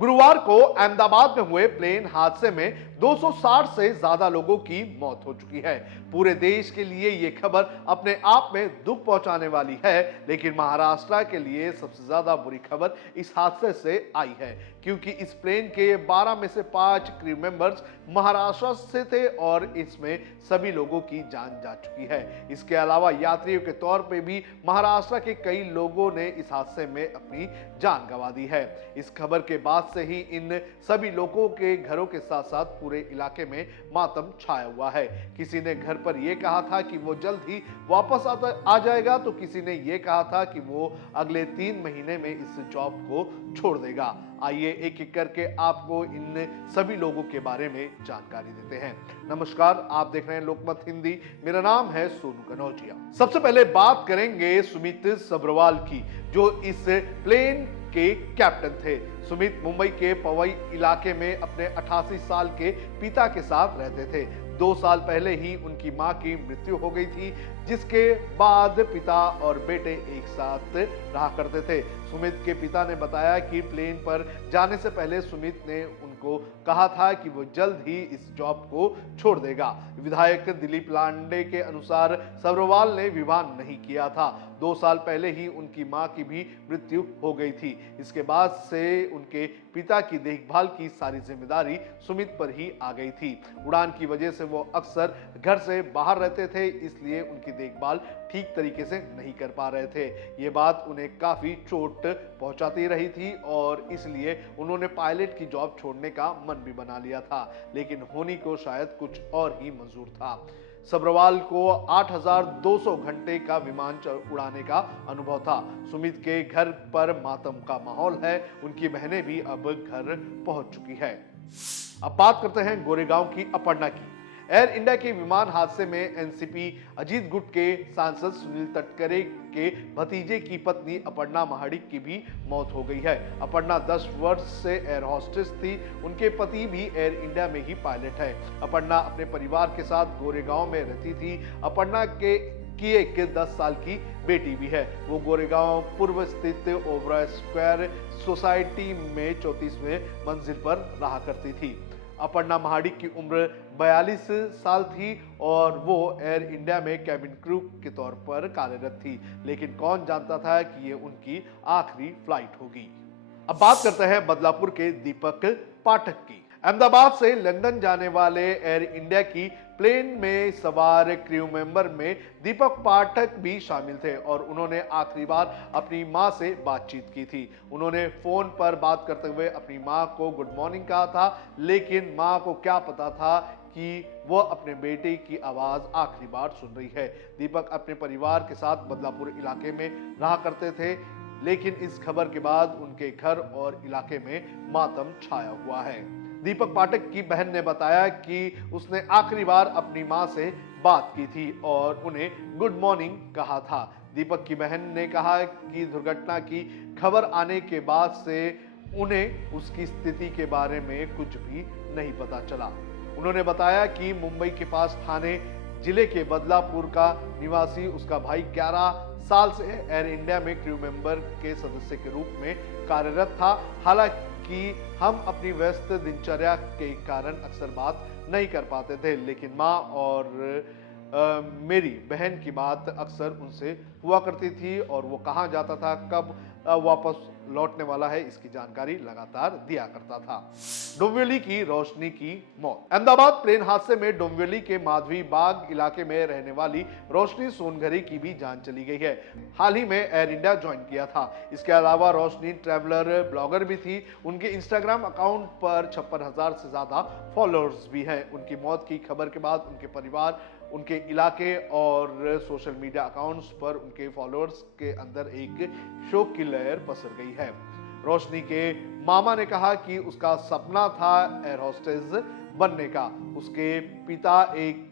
गुरुवार को अहमदाबाद में हुए प्लेन हादसे में 260 से ज्यादा लोगों की मौत हो चुकी है। पूरे देश के लिए यह खबर अपने आप में दुख पहुंचाने वाली है, लेकिन महाराष्ट्र के लिए सबसे ज्यादा बुरी खबर इस हादसे से आई है, क्योंकि इस प्लेन के 12 में से 5 क्रू मेंबर्स महाराष्ट्र से थे और इसमें सभी लोगों की जान जा चुकी है। इसके अलावा यात्रियों के तौर पे भी महाराष्ट्र के कई लोगों ने इस हादसे में अपनी जान गंवा दी है। इस खबर के बाद से ही इन सभी लोगों के घरों के साथ साथ पूरे इलाके में मातम छाया हुआ है। किसी ने घर पर यह कहा था कि वो जल्द ही वापस आ जाएगा, तो किसी ने यह कहा था कि वो अगले 3 महीने में इस जॉब को छोड़ देगा। आइए एक एक करके आपको इन सभी लोगों के बारे में जानकारी देते हैं। नमस्कार, आप देख रहे हैं लोकमत हिंदी। मेरा नाम है सोनू कनौजिया। सबसे पहले बात करेंगे सुमित सब्रवाल की, जो इस प्लेन के कैप्टन थे। सुमित मुंबई के पवई इलाके में अपने 88 साल के पिता के साथ रहते थे। 2 साल पहले ही उनकी मां की मृत्यु हो गई थी, जिसके बाद पिता और बेटे एक साथ रहा करते थे। सुमित के पिता ने बताया कि प्लेन पर जाने से पहले सुमित ने उनको कहा था कि वो जल्द ही इस जॉब को छोड़ देगा। विधायक दिलीप लांडे के अनुसार सब्रवाल ने विवाह नहीं किया था। 2 साल पहले ही उनकी मां की भी मृत्यु हो गई थी। इसके बाद से उनके पिता की देखभाल की सारी जिम्मेदारी सुमित पर ही आ गई थी। उड़ान की वजह से वो अक्सर घर से बाहर रहते थे, इसलिए उनकी देखभाल ठीक तरीके से नहीं कर पा रहे थे। ये बात उन्हें काफी चोट पहुंचाती रही थी और इसलिए उन्होंने पायलट की जॉब छोड़ने का मन भी बना लिया था, लेकिन होनी को शायद कुछ और ही मंजूर था। सब्रवाल को 8,200 घंटे का विमान उड़ाने का अनुभव था। सुमित के घर पर मातम का माहौल है। उनकी बहनें भी अब घर पहुंच चुकी है। अब बात करते हैं गोरेगांव की अपर्णा की। एयर इंडिया के विमान हादसे में एनसीपी अजीत गुट के सांसद सुनील तटकरे के भतीजे की पत्नी अपर्णा महाडिक की भी मौत हो गई है। अपर्णा 10 वर्ष से एयर होस्टेस थी। उनके पति भी एयर इंडिया में ही पायलट है। अपर्णा अपने परिवार के साथ गोरेगांव में रहती थी। अपर्णा की एक 10 साल की बेटी भी है। वो गोरेगांव पूर्व स्थित ओबरा स्क्वायर सोसाइटी में 34वें मंजिल पर रहा करती थी। अपर्णा महाडिक की उम्र 42 साल थी और वो एयर इंडिया में कैबिन क्रू के तौर पर कार्यरत थी, लेकिन कौन जानता था कि ये उनकी आखिरी फ्लाइट होगी। अब बात करते हैं बदलापुर के दीपक पाठक की। अहमदाबाद से लंदन जाने वाले एयर इंडिया की प्लेन में सवार क्रू मेंबर में दीपक पाठक भी शामिल थे और उन्होंने आखिरी बार अपनी मां से बातचीत की थी। उन्होंने फोन पर बात करते हुए अपनी मां को गुड मॉर्निंग कहा था, लेकिन मां को क्या पता था कि वो अपने बेटे की आवाज आखिरी बार सुन रही है। दीपक अपने परिवार के साथ बदलापुर इलाके में रहा करते थे, लेकिन इस खबर के बाद उनके घर और इलाके में मातम छाया हुआ है। दीपक पाठक की बहन ने बताया कि उसने आखिरी बार अपनी मां से बात की थी और उन्हें गुड मॉर्निंग कहा था। दीपक की बहन ने कहा कि दुर्घटना की खबर आने के बाद से उन्हें उसकी स्थिति के बारे में कुछ भी नहीं पता चला। उन्होंने बताया कि मुंबई के पास ठाणे जिले के बदलापुर का निवासी उसका भाई 11 साल से एयर इंडिया में क्रू मेंबर के सदस्य के रूप में कार्यरत था। हालांकि हम अपनी व्यस्त दिनचर्या के कारण अक्सर बात नहीं कर पाते थे, लेकिन माँ और मेरी बहन की बात अक्सर उनसे हुआ करती थी और वो कहाँ जाता था, कब वापस लौटने वाला है, इसकी जानकारी लगातार दिया करता था। डोंबिवली की रोशनी की मौत। अहमदाबाद प्लेन हादसे में डोंबिवली के माधवी बाग इलाके में रहने वाली रोशनी सोनघरी की भी जान चली गई है। हाल ही में एयर इंडिया ज्वाइन किया था। इसके अलावा रोशनी ट्रैवलर ब्लॉगर भी थी। उनके इंस्टाग्राम अकाउंट पर 56,000 से ज्यादा फॉलोअर्स भी हैं। उनकी मौत की खबर के बाद उनके परिवार, उनके इलाके और सोशल मीडिया अकाउंट्स पर उनके फॉलोअर्स के अंदर एक शोक की लहर पसर गई है। रोशनी के मामा ने कहा कि उसका सपना था एयर होस्टेस बनने का। उसके पिता एक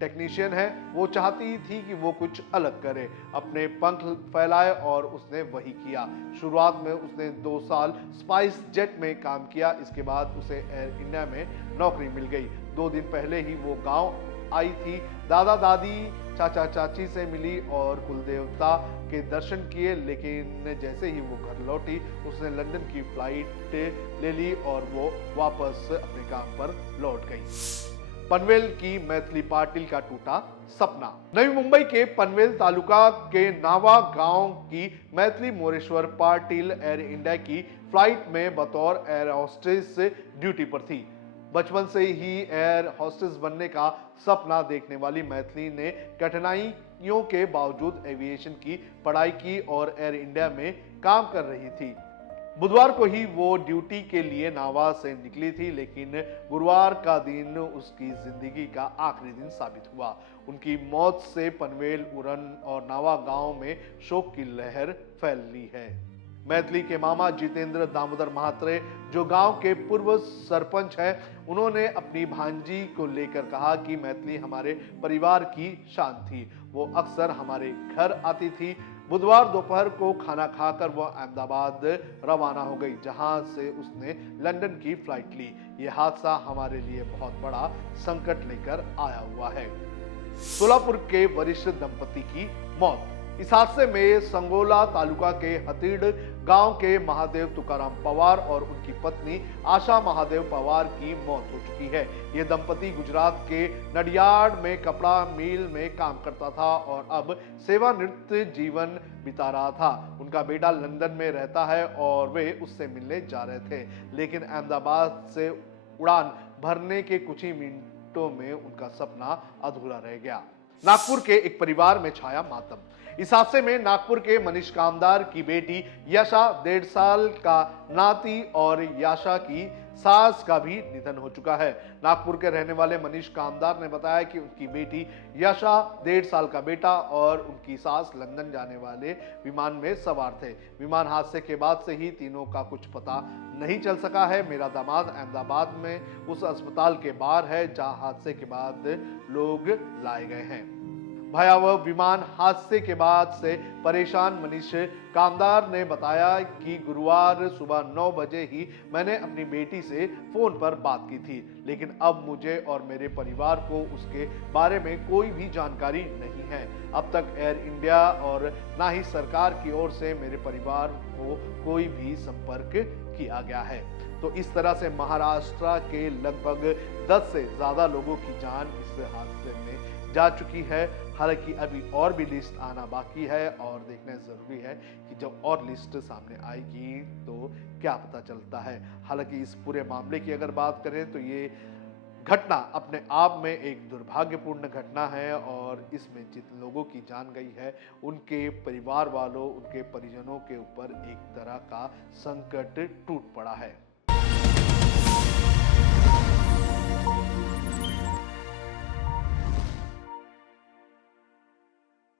टेक्नीशियन है। वो चाहती थी कि वो कुछ अलग करे, अपने पंख फैलाए और उसने वही किया। शुरुआत में उसने 2 साल स्पाइस जेट में काम किया। इसके बाद उसे एयर इंडिया में नौकरी मिल गई। 2 दिन पहले ही वो गांव आई थी। दादा दादी, चाचा चाची से मिली और कुलदेवता के दर्शन किए, लेकिन जैसे ही वो घर लौटी उसने लंदन की फ्लाइट ले ली और वो वापस अपने काम पर लौट गई। पनवेल की मैथिली पाटिल का टूटा सपना। नवी मुंबई के पनवेल तालुका के नावा गांव की मैथिली मोरेश्वर पाटिल एयर इंडिया की फ्लाइट में बतौर एयर होस्टेस ड्यूटी पर थी। बचपन से ही एयर होस्टेस बनने का सपना देखने वाली मैथिली ने कठिनाइयों के बावजूद एविएशन की पढ़ाई की और एयर इंडिया में काम कर रही थी। बुधवार को ही वो ड्यूटी के लिए नावा से निकली थी, लेकिन गुरुवार का दिन उसकी जिंदगी का आखिरी दिन साबित हुआ। उनकी मौत से पनवेल, उरन और नावा गांव में शोक की लहर फैली है। मैथिली के मामा जितेंद्र दामोदर महात्रे, जो गांव के पूर्व सरपंच हैं, उन्होंने अपनी भांजी को लेकर कहा कि मैथिली हमारे परिवार की शान थी। वो अक्सर हमारे घर आती थी। बुधवार दोपहर को खाना खाकर वह अहमदाबाद रवाना हो गई, जहां से उसने लंदन की फ्लाइट ली। यह हादसा हमारे लिए बहुत बड़ा संकट लेकर आया हुआ है। सोलापुर के वरिष्ठ दंपति की मौत। इस हादसे में संगोला तालुका के हतीड़ गांव के महादेव तुकाराम पवार और उनकी पत्नी आशा महादेव पवार की मौत हो चुकी है। ये दंपति गुजरात के नडियाड में कपड़ा मिल में काम करता था और अब सेवानिवृत्त जीवन बिता रहा था। उनका बेटा लंदन में रहता है और वे उससे मिलने जा रहे थे, लेकिन अहमदाबाद से उड़ान भरने के कुछ ही मिनटों में उनका सपना अधूरा रह गया। नागपुर के एक परिवार में छाया मातम। इस हादसे में नागपुर के मनीष कामदार की बेटी यशा, 1.5 साल का नाती और यशा की सास का भी निधन हो चुका है। नागपुर के रहने वाले मनीष कामदार ने बताया कि उनकी बेटी यशा, 1.5 साल का बेटा और उनकी सास लंदन जाने वाले विमान में सवार थे। विमान हादसे के बाद से ही तीनों का कुछ पता नहीं चल सका है। मेरा दामाद अहमदाबाद में उस अस्पताल के बाहर है जहां हादसे के बाद लोग लाए गए हैं। भयावह विमान हादसे के बाद से परेशान मनीष कामदार ने बताया कि गुरुवार सुबह 9 बजे ही मैंने अपनी बेटी से फोन पर बात की थी, लेकिन अब मुझे और मेरे परिवार को उसके बारे में कोई भी जानकारी नहीं है। अब तक एयर इंडिया और ना ही सरकार की ओर से मेरे परिवार को कोई भी संपर्क किया गया है। तो इस तरह से महाराष्ट्र के लगभग 10 से ज्यादा लोगों की जान इस हादसे में जा चुकी है। हालांकि अभी और भी लिस्ट आना बाकी है और देखना जरूरी है कि जब और लिस्ट सामने आएगी तो क्या पता चलता है। हालांकि इस पूरे मामले की अगर बात करें तो ये घटना अपने आप में एक दुर्भाग्यपूर्ण घटना है और इसमें जिन लोगों की जान गई है उनके परिवार वालों, उनके परिजनों के ऊपर एक तरह का संकट टूट पड़ा है।